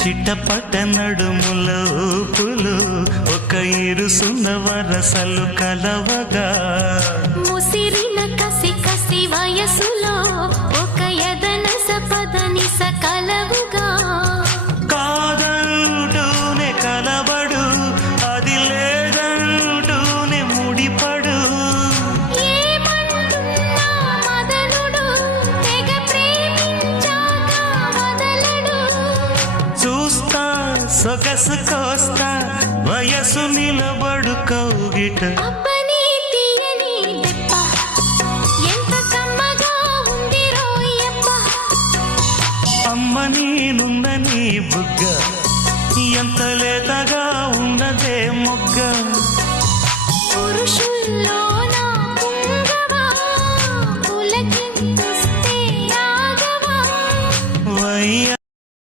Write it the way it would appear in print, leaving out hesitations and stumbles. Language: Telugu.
చిట్టపట్ట నడుముల ఊపులు ఒక ఇరుసున్న వరసలు కలవగా ముసిరిన కసి కసి వయసులో ఒక యదన సపదని సకలవుగా కాదంటూనే కలబడు అది లేదంటూనే ముడిపడు ఏమంటున్నా మదనుడు తెగ ప్రేమించాక వదలడు చూస్తా సొగసు కోస్తా వయసు నిలబడు కౌగిట అబ్బని తీయని దెబ్బ ఎంత కమ్మగా ఉంది రోయప్ప అమ్మ నేనున్న నీ బుగ్గ ఎంత లేతగా